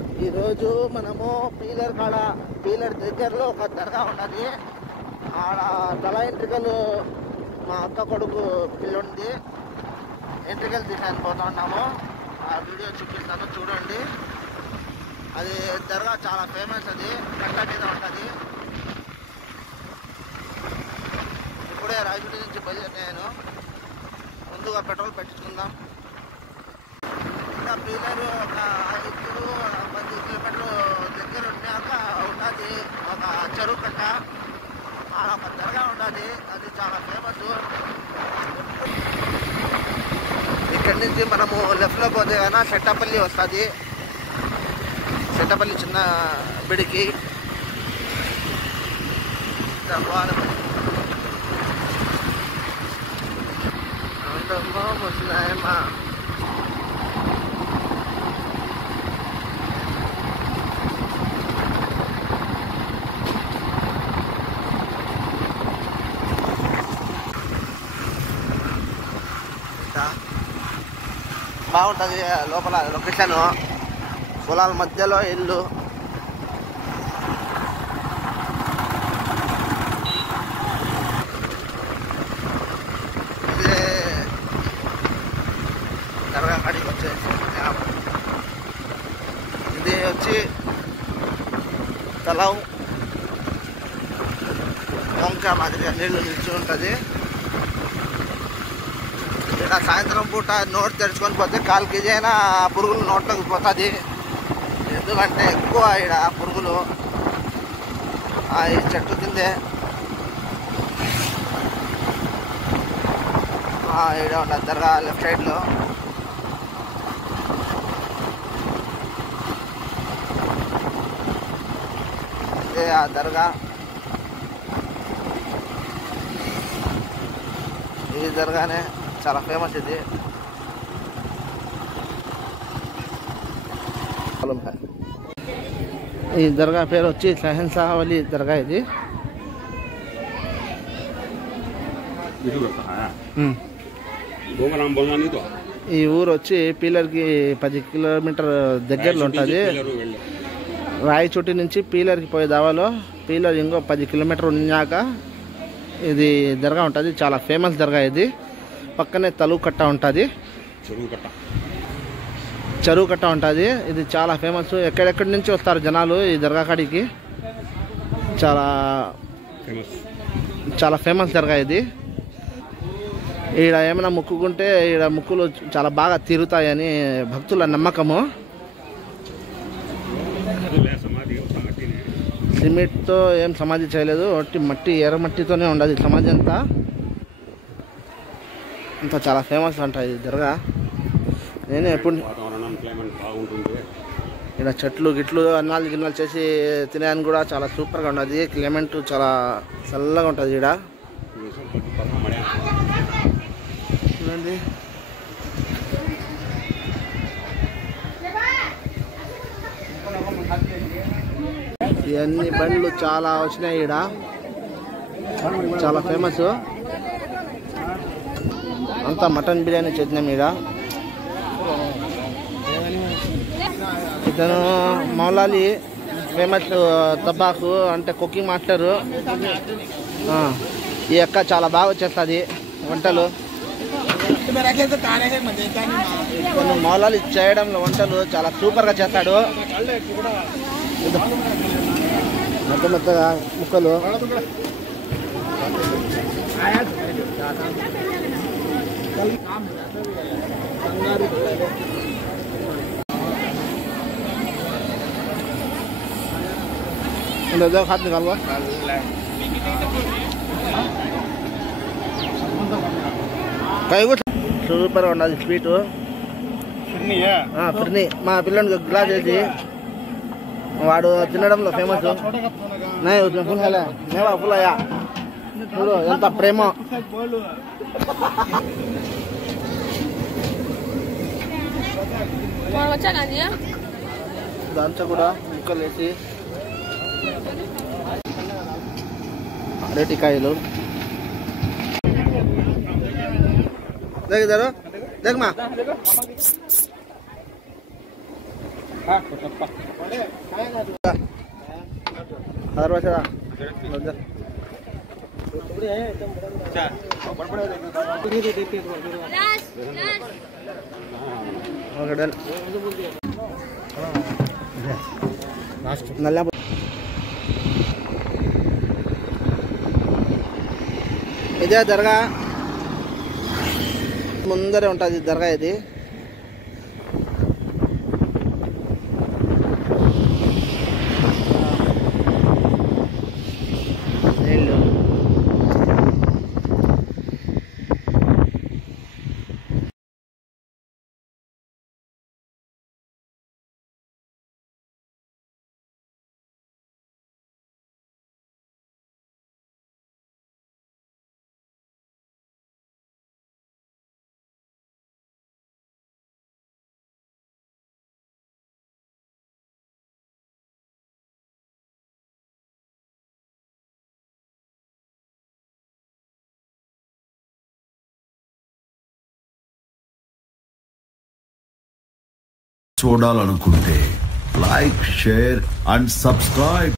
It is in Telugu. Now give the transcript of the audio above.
ఈరోజు మనము పీలర్ దగ్గరలో ఒక దర్గా ఉన్నది. ఆడ తల ఎంట్రికలు మా అక్క కొడుకు పిల్లుంది, ఎంట్రికలు తీసాను పోతా ఉన్నాము. ఆ వీడియో చూపిస్తాను చూడండి. అది దర్గా చాలా ఫేమస్, అది కట్ట మీద ఉంటుంది. ఇప్పుడే రాజమండ్రి నుంచి బయలుదేరాను. ముందుగా పెట్రోల్ పెట్టించుకుందాం. ఇంకా పీలరు ఒక 5-10 కిలోమీటర్లు దగ్గర ఉన్నాక ఉంటుంది ఒక చెరువు కట్ట. ఆడ ఒక దర్గా ఉంటుంది, అది చాలా ఫేమస్. ఇక్కడి నుంచి మనము లెఫ్ట్లో పోతే కన్నా సెట్టపల్లి వస్తుంది. సెట్టపల్లి చిన్న బిడికి ముస్లాయమా బాగుంటుంది. లోపల లొకేషన్ పొలాల మధ్యలో ఇల్లు. ఇదే దర్గా కాడికి వచ్చేసి ఇది వచ్చి తలావ్ వంక మాదిరిగా నీళ్లు నిలిచి ఉంటుంది. ఇక్కడ సాయంత్రం పూట నోట్ తెరుచుకొని పోతే 4 కేజీ అయినా పురుగులు నోట్లోకి పోతుంది. ఎందుకంటే ఎక్కువ ఇక్కడ పురుగులు ఈ చెట్టు కిందే. ఇక్కడ ఉన్నది దర్గా లెఫ్ట్ సైడ్లో. ఇదే ఆ దర్గా. ఈ దర్గానే చాలా ఫేమస్. ఇది ఈ దర్గా పేరు వచ్చి షహన్షా వలి దర్గా. ఇది ఈ ఊరు వచ్చి పీలర్కి 10 కిలోమీటర్ దగ్గరలో ఉంటుంది. రాయచోటి నుంచి పీలర్కి పోయే దావాలో పీలర్ ఇంకో 10 కిలోమీటర్ ఉన్నాక ఇది దర్గా ఉంటుంది. చాలా ఫేమస్ దర్గా ఇది. పక్కనే తలువు కట్ట ఉంటుంది, చెరువు కట్ట ఉంటుంది. ఇది చాలా ఫేమస్. ఎక్కడెక్కడి నుంచి వస్తారు జనాలు ఈ దర్గా కాడికి. చాలా ఫేమస్ దర్గా ఇది. ఈడ ఏమైనా మొక్కుకుంటే ఈడ మొక్కులు చాలా బాగా తీరుతాయని భక్తుల నమ్మకము. సిమెంట్తో ఏం సమాధి చేయలేదు, మట్టి ఎర్రమట్టితోనే ఉండదు సమాధి అంతా. అంతా చాలా ఫేమస్ అంట ఈ దర్గా. నేను ఎప్పుడు ఇక్కడ చెట్లు గిట్లు అన్నాలు గిన్నెలు చేసి తినేయని కూడా చాలా సూపర్గా ఉన్నది. క్లైమేట్ చాలా చల్లగా ఉంటుంది ఇక్కడ. చూడండి ఇవన్నీ బండ్లు చాలా వచ్చినాయి ఈడ. చాలా ఫేమస్. అంతా మటన్ బిర్యానీ చేసినాం ఈడ. ఇతను మౌలాలి, ఫేమస్ తబాకు అంటే కుకింగ్ మాస్టరు. ఈ అక్క చాలా బాగా వచ్చేస్తుంది వంటలు. ఇతను మౌలాలి చేయడంలో వంటలు చాలా సూపర్గా చేస్తాడు. మెత్త మెత్తగా ముక్కలు. हाथ निकाल సూపర్గా ఉన్నది స్వీట్. ఫిర్ని మా పిల్లలకి గ్లాస్ వేసి వాడు తినడంలో ఫేమస్. ఫుల్ మేవా ఫుల్ అయ్యా. చూడు ఎంత ప్రేమ. దాంట్లో కూడా ముక్కలు వేసి అరటికాయలు. देख इधर देख माँ ఇదే దర్గా ముందరే ఉంటుంది దర్గా ఇది. చూడాలనుకుంటే లైక్, షేర్ అండ్ సబ్స్క్రైబ్.